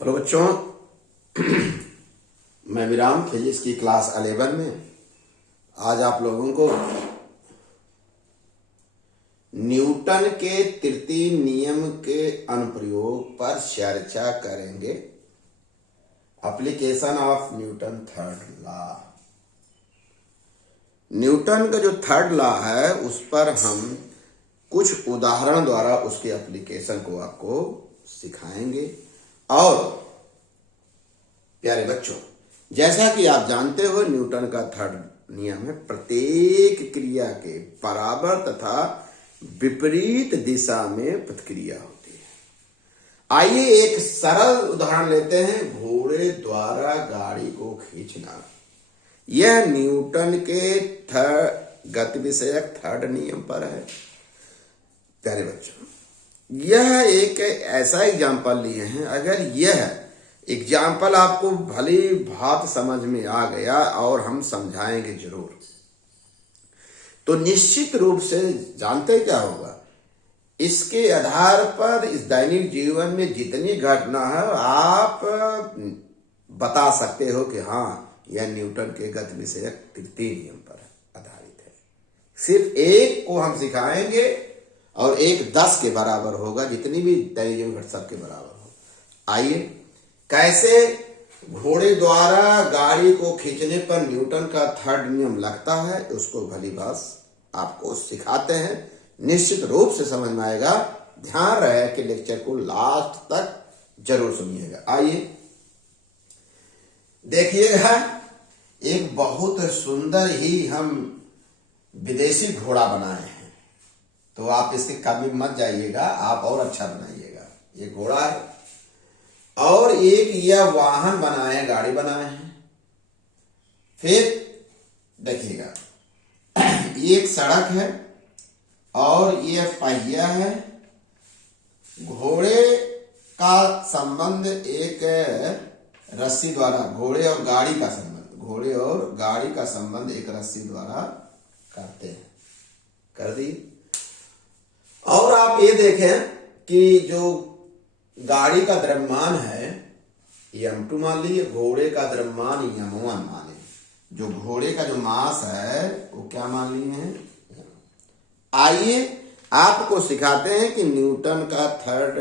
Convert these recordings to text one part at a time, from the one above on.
Hello बच्चों, मैं विराम फिजिक्स की क्लास 11 में आज आप लोगों को न्यूटन के तृतीय नियम के अनुप्रयोग पर चर्चा करेंगे। Application of Newton third law. Newton का जो थर्ड लॉ है उस पर हम कुछ उदाहरण द्वारा उसके एप्लीकेशन को आपको सिखाएंगे। और प्यारे बच्चों, जैसा कि आप जानते हो न्यूटन का थर्ड नियम है प्रत्येक क्रिया के बराबर तथा विपरीत दिशा में प्रतिक्रिया होती है। आइए एक सरल उदाहरण लेते हैं, घोड़े द्वारा गाड़ी को खींचना। यह न्यूटन के गति विषयक थर्ड नियम पर है। प्यारे बच्चों, यह एक ऐसा एग्जाम्पल लिए हैं, अगर यह एग्जाम्पल आपको भली भांति समझ में आ गया और हम समझाएंगे जरूर, तो निश्चित रूप से जानते क्या होगा, इसके आधार पर इस दैनिक जीवन में जितनी घटना है आप बता सकते हो कि हाँ, यह न्यूटन के गति विषयक तृतीय नियम पर आधारित है। सिर्फ एक को हम सिखाएंगे और एक 10 के बराबर होगा, जितनी भी दैनिक जीवन घट सबके बराबर हो। आइए, कैसे घोड़े द्वारा गाड़ी को खींचने पर न्यूटन का थर्ड नियम लगता है उसको भली भांति आपको सिखाते हैं। निश्चित रूप से समझ में आएगा। ध्यान रहे कि लेक्चर को लास्ट तक जरूर सुनिएगा। आइए देखिएगा, एक बहुत सुंदर ही हम विदेशी घोड़ा बनाए हैं, तो आप इसकी कमी मत जाइएगा, आप और अच्छा बनाइएगा। ये घोड़ा है और एक यह वाहन बनाए हैं, गाड़ी बनाए हैं। फिर देखिएगा, ये एक सड़क है और ये पहिया है। घोड़े का संबंध एक रस्सी द्वारा, घोड़े और गाड़ी का संबंध एक रस्सी द्वारा करते हैं, कर दी। और आप ये देखें कि जो गाड़ी का द्रव्यमान है m2 मान लीजिए, घोड़े का द्रव्यमान m1 माने। जो घोड़े का जो मास है वो क्या मान लिए हैं। आइए आपको सिखाते हैं कि न्यूटन का थर्ड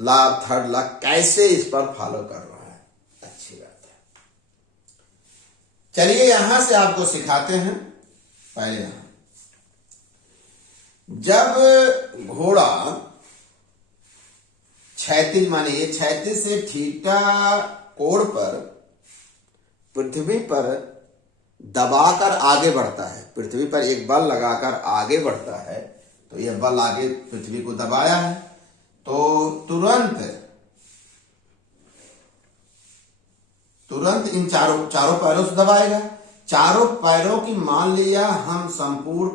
लॉ कैसे इस पर फॉलो कर रहा है। अच्छी बात है, चलिए यहां से आपको सिखाते हैं। पहले यहां जब घोड़ा क्षैतिज माने ये क्षैतिज से थीटा कोण पर पृथ्वी पर दबाकर आगे बढ़ता है, पृथ्वी पर एक बल लगाकर आगे बढ़ता है, तो यह बल आगे पृथ्वी को दबाया है, तो तुरंत इन चारों पैरों से दबाएगा। चारों पैरों की मान लिया हम संपूर्ण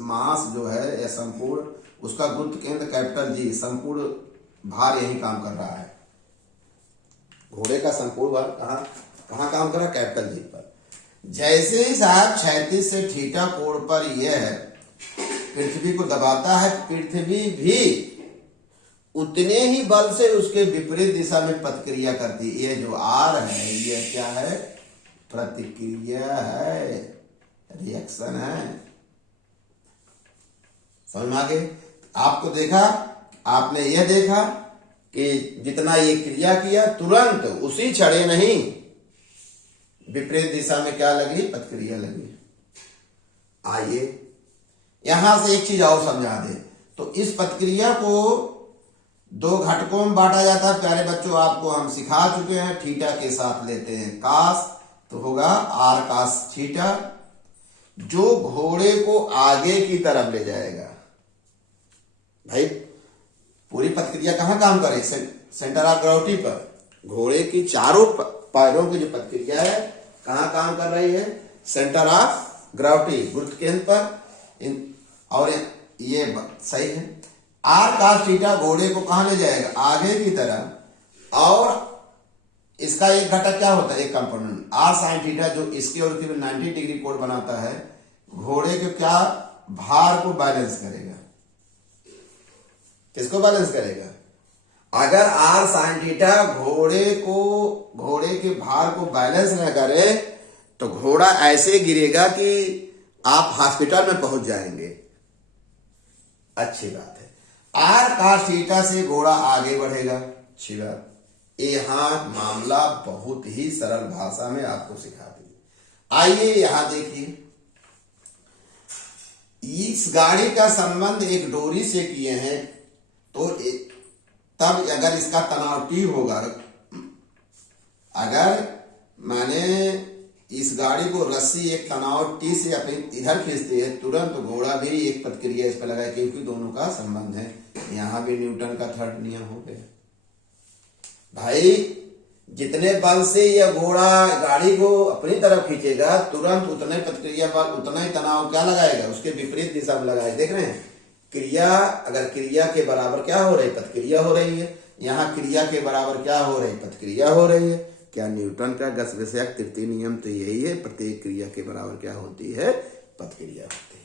मास जो है या संपूर्ण उसका गुरुत्व केंद्र कैपिटल जी, संपूर्ण भार यही काम कर रहा है। घोड़े का संपूर्ण भार कहाँ काम कर रहा है, कैपिटल जी पर। जैसे ही साहब क्षैतिज से थीटा कोण पर यह पृथ्वी को दबाता है, पृथ्वी भी उतने ही बल से उसके विपरीत दिशा में प्रतिक्रिया करती है। ये जो आर है यह क्या है, प्रतिक्रिया है, रिएक्शन है। समझ में आ गए। आपको देखा, आपने यह देखा कि जितना ये क्रिया किया तुरंत उसी क्षण नहीं विपरीत दिशा में क्या लगी, प्रतिक्रिया लगी। आइए यहां से एक चीज और समझा दे, तो इस प्रतिक्रिया को दो घटकों में बांटा जाता है। प्यारे बच्चों, आपको हम सिखा चुके हैं। थीटा के साथ लेते हैं कास, तो होगा आर कास थीटा, जो घोड़े को आगे की तरफ ले जाएगा। भाई पूरी प्रतिक्रिया कहां काम करे, सेंटर ऑफ ग्रेविटी पर। घोड़े की चारों पैरों की जो प्रतिक्रिया है कहां काम कर रही है, सेंटर ऑफ ग्रेविटी, गुरुत्व केंद्र पर। और ये सही है। आर कास थीटा घोड़े को कहां ले जाएगा, आगे की तरफ। और इसका एक घटक क्या होता है, एक कंपोनेंट आर साइन थीटा, जो इसकी और 90 डिग्री कोण बनाता है, घोड़े के क्या भार को बैलेंस करेगा। किसको बैलेंस करेगा? अगर r sin थीटा घोड़े के भार को बैलेंस न करे तो घोड़ा ऐसे गिरेगा कि आप हॉस्पिटल में पहुंच जाएंगे। अच्छी बात है। r cos थीटा से घोड़ा आगे बढ़ेगा, अच्छी बात। यहां मामला बहुत ही सरल भाषा में आपको सिखा दिया। आइए यहां देखिए, इस गाड़ी का संबंध एक डोरी से किए हैं तो तब अगर इसका तनाव T होगा, अगर मैंने इस गाड़ी को रस्सी एक तनाव T से अपने इधर खींचती है, तुरंत घोड़ा भी एक प्रतिक्रिया इस पर लगाए, क्योंकि दोनों का संबंध है। यहां भी न्यूटन का थर्ड नियम हो गया। भाई जितने बल से यह घोड़ा गाड़ी को अपनी तरफ खींचेगा, तुरंत उतने प्रतिक्रिया बल, उतना ही तनाव क्या लगाएगा, उसके विपरीत दिशा में लगाए। देख रहे हैं, क्रिया अगर क्रिया के बराबर क्या हो रही, प्रतिक्रिया हो रही है। यहाँ क्रिया के बराबर क्या हो रही, प्रतिक्रिया हो रही है। क्या न्यूटन का गति विषयक तृतीय नियम तो यही है, प्रत्येक क्रिया के बराबर क्या होती है, प्रतिक्रिया होती है।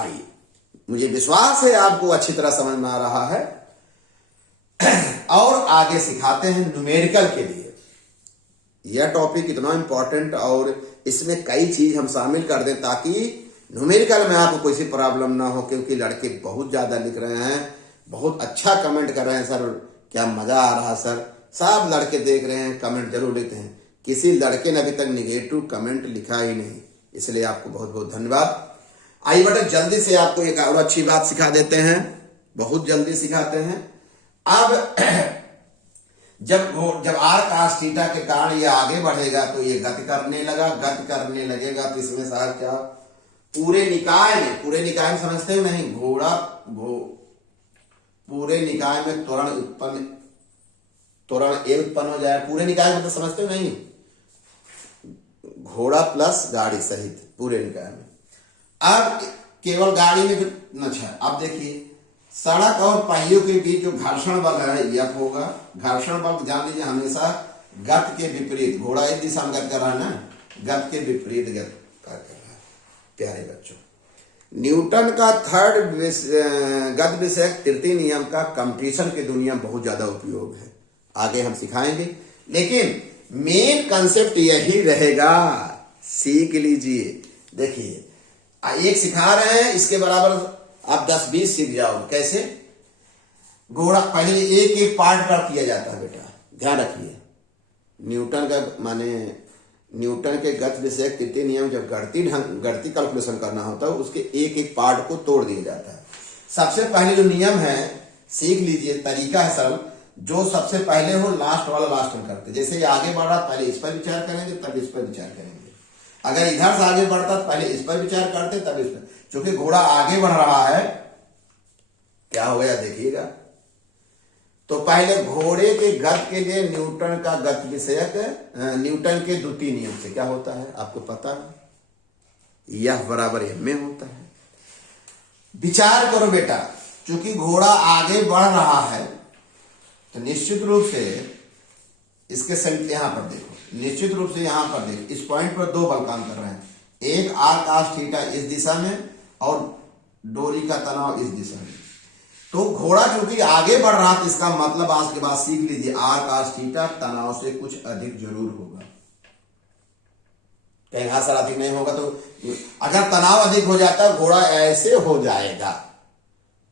आइए, मुझे विश्वास है आपको अच्छी तरह समझ में आ रहा है। और आगे सिखाते हैं न्यूमेरिकल के लिए। यह टॉपिक इतना इंपॉर्टेंट और इसमें कई चीज हम शामिल कर दें ताकि न्यूमेरिकल में आपको कोई सी प्रॉब्लम ना हो, क्योंकि लड़के बहुत ज्यादा लिख रहे हैं, बहुत अच्छा कमेंट कर रहे हैं। सर क्या मजा आ रहा सर, सब लड़के देख रहे हैं, कमेंट जरूर लिखते हैं। किसी लड़के ने अभी तक निगेटिव कमेंट लिखा ही नहीं, इसलिए आपको बहुत बहुत धन्यवाद। आइए बेटा, जल्दी से आपको एक और अच्छी बात सिखा देते हैं, बहुत जल्दी सिखाते हैं। अब जब r cos थीटा के कारण ये आगे बढ़ेगा तो ये गति करने लगेगा तो इसमें साहब क्या, पूरे निकाय में समझते हो नहीं, पूरे निकाय में त्वरण ए उत्पन्न हो जाए। पूरे निकाय में तो समझते हो नहीं, घोड़ा प्लस गाड़ी सहित पूरे निकाय में। अब केवल गाड़ी में भी अच्छा, अब देखिए सड़क और पहियों के बीच जो घर्षण बल है यह होगा। घर्षण बल जान लीजिए हमेशा गति के विपरीत, घोड़ा एक दिशा में गति कर रहा है ना, गति के विपरीत गति कर रहा है। प्यारे बच्चों, न्यूटन का थर्ड गति विषयक तृतीय नियम का कंपटीशन की दुनिया में बहुत ज्यादा उपयोग है, आगे हम सिखाएंगे, लेकिन मेन कंसेप्ट यही रहेगा, सीख लीजिए। देखिए एक सिखा रहे हैं, इसके बराबर आप 10-20 सीख जाओ। कैसे? घोड़ा पहले एक एक पार्ट पर किया जाता है बेटा, ध्यान रखिए। न्यूटन के गति विषयक तृतीय नियम जब गणितीय कैलकुलेशन करना होता है, उसके एक एक पार्ट को तोड़ दिया जाता है। सबसे पहले जो नियम है सीख लीजिए, तरीका है सरल, जो सबसे पहले हो लास्ट वाला लास्ट में करते। जैसे आगे बढ़ रहा पहले इस पर विचार करेंगे तब इस पर विचार करेंगे, अगर इधर से आगे बढ़ता तो पहले इस पर विचार करते तब इस पर। क्योंकि घोड़ा आगे बढ़ रहा है, क्या हो गया देखिएगा। तो पहले घोड़े के गति के लिए न्यूटन का गति विषयक, न्यूटन के द्वितीय नियम से क्या होता है आपको पता है, यह बराबर एम में होता है। विचार करो बेटा, क्योंकि घोड़ा आगे बढ़ रहा है तो निश्चित रूप से इसके संग यहां पर देखो, निश्चित रूप से यहां पर देखो, इस पॉइंट पर दो बल काम कर रहे हैं, एक r cos थीटा इस दिशा में और डोरी का तनाव इस दिशा में। तो घोड़ा क्योंकि आगे बढ़ रहा था, इसका मतलब आज के बाद सीख लीजिए r cos थीटा तनाव से कुछ अधिक जरूर होगा। कहीं सर अधिक नहीं होगा, तो अगर तनाव अधिक हो जाता है घोड़ा ऐसे हो जाएगा,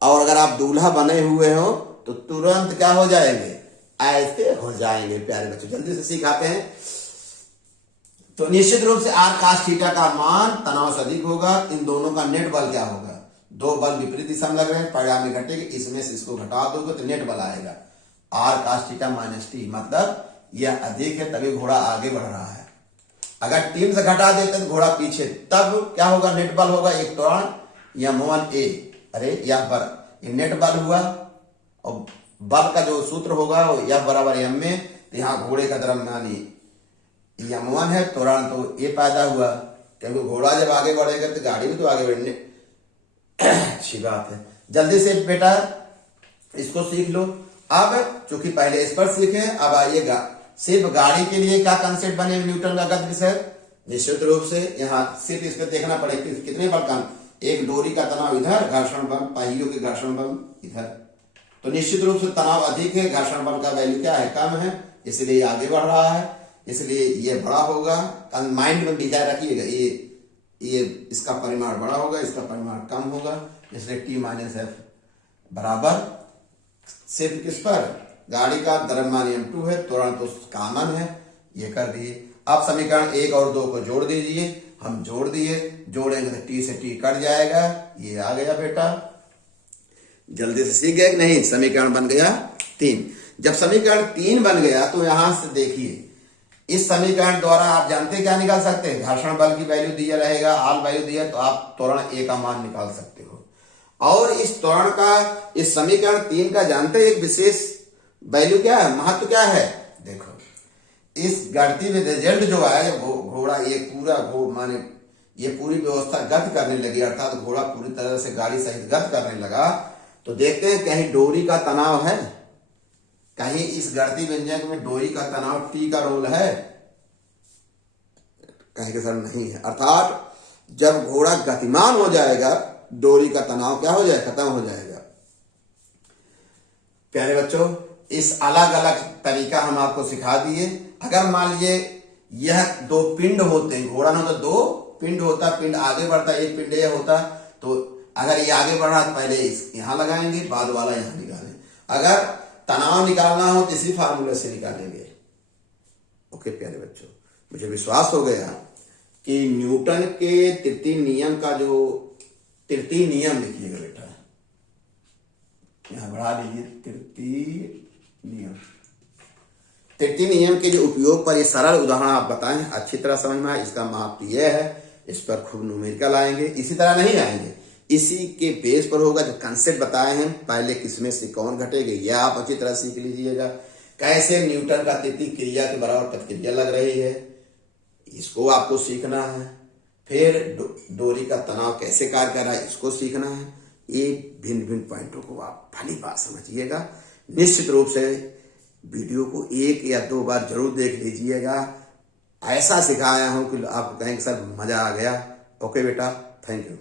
और अगर आप दूल्हा बने हुए हो तो तुरंत क्या हो जाएंगे, ऐसे हो जाएंगे। प्यारे बच्चों जल्दी से सिखाते हैं। तो निश्चित रूप से r cos थीटा का मान तनाव से अधिक होगा। इन दोनों का नेट बल क्या होगा, दो बल विपरीत दिशा में लग रहे हैं, परिणाम में घटेगा, इसमें से इसको घटा दोगे तो नेट बल आएगा r cos theta minus T, मतलब यह अधिक है तभी घोड़ा आगे बढ़ रहा है। अगर टीम से घटा देते तो घोड़ा पीछे, तब क्या होगा, नेट बल होगा एक त्वरण m1a, अरे यह नेट बल हुआ, और बल का जो सूत्र होगा यह बराबर m में, तो यहाँ घोड़े का द्रव्यमान m1 है, त्वरण तो ये पैदा हुआ, क्योंकि घोड़ा जब आगे बढ़ेगा तो गाड़ी भी तो आगे बढ़ने। अच्छी बात है, जल्दी से बेटा इसको सीख लो। अब चूंकि पहले इस पर सीखे, अब आइएगा सिर्फ गाड़ी के लिए क्या कंसेप्ट बने न्यूटन का गति विषय। निश्चित रूप से यहाँ सिर्फ इस पर देखना पड़ेगा कितने बल काम, एक डोरी का तनाव इधर, घर्षण बल, पहियों के घर्षण बल इधर, तो निश्चित रूप से तनाव अधिक है, घर्षण बल का वैल्यू क्या है, कम है, इसलिए आगे बढ़ रहा है, इसलिए ये बड़ा होगा। माइंड में विचार रखिएगा, ये इसका परिमाण बड़ा होगा, इसका परिमाण कम होगा, इसलिए T माइनस एफ बराबर सिर्फ किस पर, गाड़ी का द्रव्यमान m2 है, त्वरण तो कॉमन है, ये कर दिए। अब समीकरण 1 और 2 को जोड़ दीजिए, हम जोड़ दिए, जोड़ेंगे तो T से T कट जाएगा, ये आ गया बेटा। जल्दी से सीख गए कि नहीं, समीकरण बन गया 3। जब समीकरण 3 बन गया तो यहां से देखिए, इस समीकरण द्वारा आप जानते क्या निकाल सकते हैं, घर्षण बल की वैल्यू दिया रहेगा, आल वैल्यू दिया, तो आप त्वरण A का मान निकाल सकते हो। और इस त्वरण का, इस समीकरण 3 का जानते हैं एक विशेष वैल्यू क्या है, महत्व क्या है, देखो इस गति में रिजल्ट जो है, घोड़ा ये पूरा माने ये पूरी व्यवस्था गति करने लगी, अर्थात घोड़ा पूरी तरह से गाड़ी सहित गति करने लगा, तो देखते हैं कहीं डोरी का तनाव है, कहीं इस गति व्यंजक में डोरी का तनाव T का रोल है, कहीं के सर नहीं है। अर्थात जब घोड़ा गतिमान हो जाएगा, डोरी का तनाव क्या हो जाए, खत्म हो जाएगा। प्यारे बच्चों, इस अलग अलग तरीका हम आपको सिखा दिए। अगर मान लीजिए यह 2 पिंड होते हैं, घोड़ा ना तो 2 पिंड होता, पिंड आगे बढ़ता, एक पिंड यह होता, तो अगर ये आगे बढ़ रहा तो पहले यहां लगाएंगे, बाद वाला यहां निकालें। अगर तनाव निकालना हो तो इसी फार्मूले से निकालेंगे। ओके प्यारे बच्चों, मुझे विश्वास हो गया कि न्यूटन के तृतीय नियम का जो तृतीय नियम लिखिएगा बेटा, यहां बढ़ा लीजिए, तृतीय नियम के जो उपयोग पर ये सरल उदाहरण आप बताएं, अच्छी तरह समझ में आए। इसका महत्व यह है, इस पर खूब न्यूमेरिकल आएंगे, इसी तरह नहीं आएंगे, इसी के बेस पर होगा। जो कंसेप्ट बताए हैं, पहले किसमें से कौन घटेगा, यह आप अच्छी तरह सीख लीजिएगा। कैसे न्यूटन का तृतीय क्रिया के बराबर प्रतिक्रिया लग रही है, इसको आपको सीखना है। फिर डोरी का तनाव कैसे कार्य कर रहा है, इसको सीखना है। ये भिन्न भिन्न पॉइंटों को आप भली बात समझिएगा। निश्चित रूप से वीडियो को 1 या 2 बार जरूर देख लीजिएगा। ऐसा सिखाया हूं कि आपको कहेंगे सर मजा आ गया। ओके बेटा, थैंक यू।